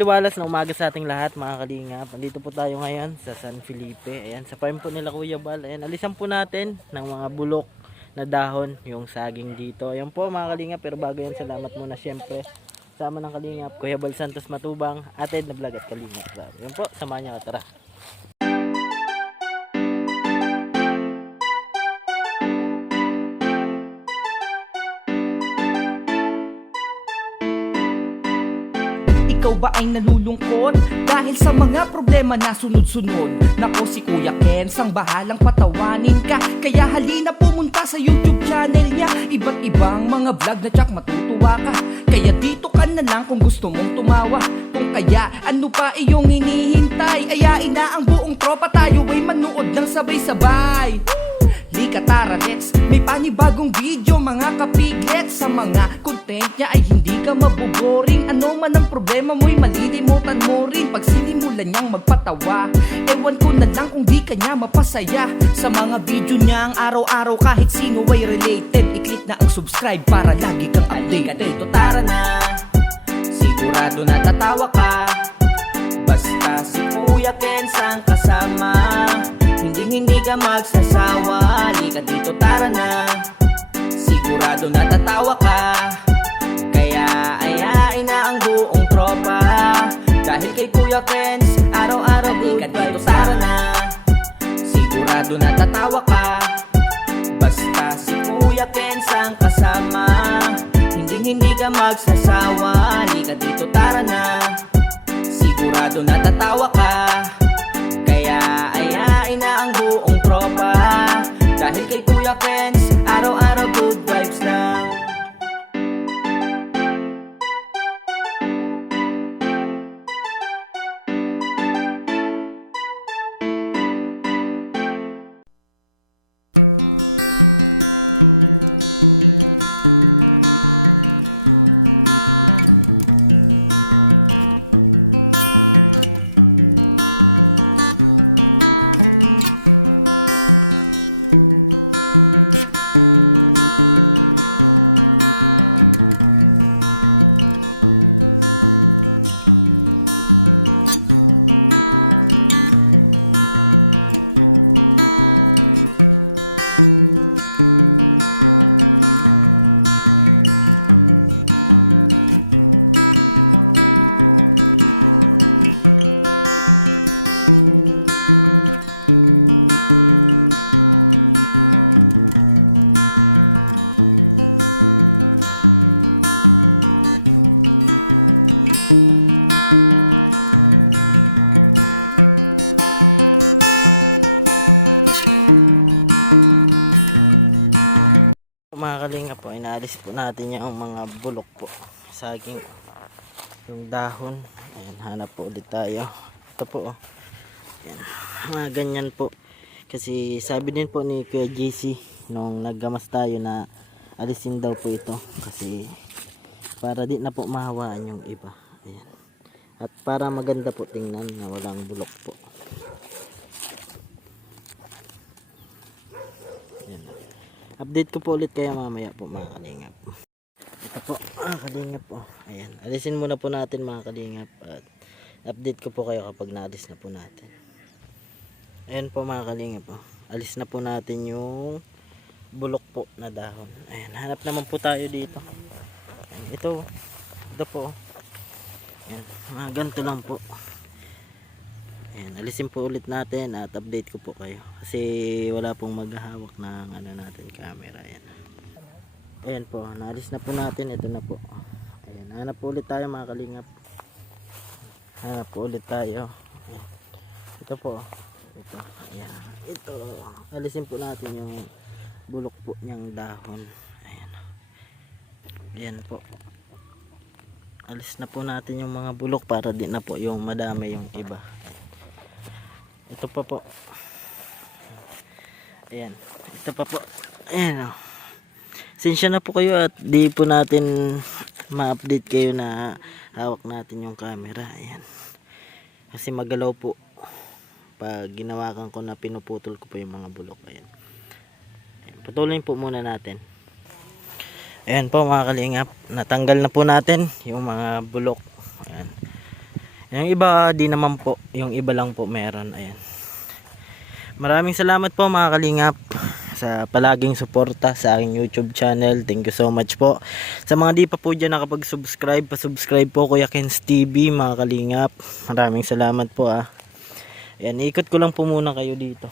Maliwalas na umaga sa ating lahat mga kalingap. Nandito po tayo ngayon sa San Felipe. Ayan, sa farm po nila Kuya Bal. Ayan, alisan po natin ng mga bulok na dahon yung saging dito. Ayan po mga kalingap. Pero bago yan, salamat muna syempre. Sama ng kalingap, Kuya Bal Santos Matubang, Ated na Vlog at Kalingap. Ayan po, samahan niya ka, tara. Ikaw ba ay nalulungkot dahil sa mga problema na sunod-sunod? Nako, si Kuya Ken sang bahalang patawanin ka. Kaya halina pumunta sa YouTube channel niya. Iba't ibang mga vlog na tsak matutuwa ka. Kaya dito ka na lang kung gusto mong tumawa. Kung kaya ano pa iyong hinihintay? Ayain na ang buong tropa, tayo ay manood ng sabay-sabay. Lika tara, let's may panibagong video mga kapiglets. Sa mga content niya ay hindi ka mabuboring. Ano man ang problema mo'y malilimutan mo rin pag sinimulan niyang magpatawa. Ewan ko na lang kung di ka niya mapasaya. Sa mga video niyang araw-araw kahit sino ay related. I-click na ang subscribe para lagi kang update. Dito tara na, sigurado na tatawa ka. Basta si Kuya Ken sang kasama, hindi ka magsasawa. Halika dito tara na, sigurado na tatawa ka. Kaya ayain na ang buong tropa. Dahil kay Kuya Ken araw-araw good vibes. Tara na, sigurado na tatawa ka. Basta si Kuya Ken sang kasama, hindi ka magsasawa. Halika dito tara na, sigurado na tatawa ka. Kaya ayain na ang buong tropa. Dahil kay Kuya Ken araw-araw good vibes lang. Mga kalingap po, inaalis po natin yung mga bulok po, saging, yung dahon. Ayan, hanap po ulit tayo. Ito po, oh. Ayan, mga ganyan po. Kasi sabi din po ni Kuya JC nung naggamas tayo na alisin daw po ito. Kasi para di na po mahawaan yung iba. Ayan. At para maganda po tingnan na walang bulok po. Ayan. Update ko po ulit kayo mamaya po mga kalingap. Ito po mga kalingap po. Ayan. Alisin muna po natin mga kalingap. At update ko po kayo kapag naalis na po natin. Ayan po mga kalingap po. Alis na po natin yung bulok po na dahon. Ayan. Hanap naman po tayo dito. Ayan. Ito po. Ayan. Mga ganito lang po. Ayan, alisin po ulit natin at update ko po kayo kasi wala pong maghahawak ng ano natin camera. Ayan. Ayan po, naalis na po natin. Ito na po. Ayan, hanap po ulit tayo mga kalingap. Hanap po ulit tayo. Ayan. Ito po. Ito. Ayan. Ito. Alisin po natin yung bulok po niyang dahon. Ayan. Ayan po. Alis na po natin yung mga bulok para di na po yung madami yung iba. Ito pa po. Ayan. Ito pa po. Ayan o. Sensya na po kayo at di po natin ma-update kayo na hawak natin yung camera. Ayan. Kasi magalaw po. Pag ginawakan ko na pinuputol ko po yung mga bulok. Ayan. Ayan. Putulin po muna natin. Ayan po mga kalingap. Natanggal na po natin yung mga bulok. Ayan. Yung iba di naman po, yung iba lang po meron. Ayan. Maraming salamat po mga kalingap sa palaging suporta sa aking YouTube channel. Thank you so much po. Sa mga di pa po dyan nakapag-subscribe, pa-subscribe po Kuya Ken's TV mga kalingap. Maraming salamat po ah. Ayan, ikot ko lang po muna kayo dito.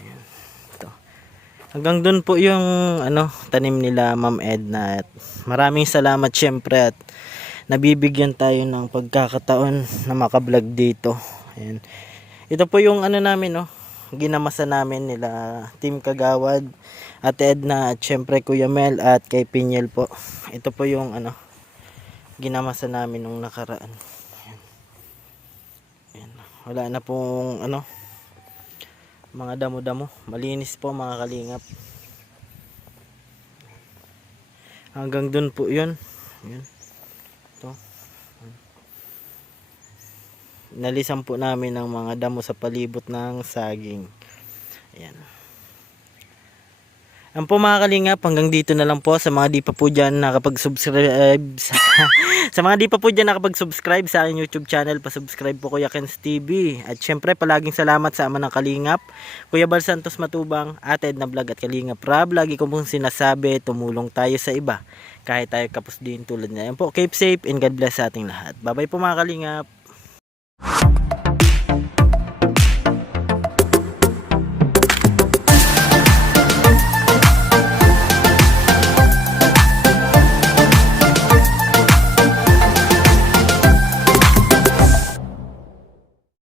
Ayan, ito. Hanggang dun po yung tanim nila Ma'am Edna. At maraming salamat syempre at nabibigyan tayo ng pagkakataon na makablog dito. Ayan. Ito po yung namin ginamasa namin nila Team Kagawad, Ate Edna at syempre Kuya Mel at kay Pinyel po. Ito po yung ginamasa namin nung nakaraan. Ayan. Ayan. Wala na pong mga damo-damo. Malinis po mga kalingap. Hanggang dun po yun. Ayan. Ito. Nalisan po namin ang mga damo sa palibot ng saging. Ayan. Ang po mga kalingap, hanggang dito na lang po sa mga di pa po dyan nakapag-subscribe sa mga di pa po dyan nakapag-subscribe sa aking YouTube channel, pa-subscribe po Kuya Ken's TV. At syempre palaging salamat sa ama ng kalingap, Kuya Bal Santos Matubang, Ate Edna Vlog at Kalingap Rab. Lagi ko pong sinasabi, tumulong tayo sa iba kahit tayo kapos din tulad na yan po. Keep safe and God bless sa ating lahat. Bye bye po mga kalingap.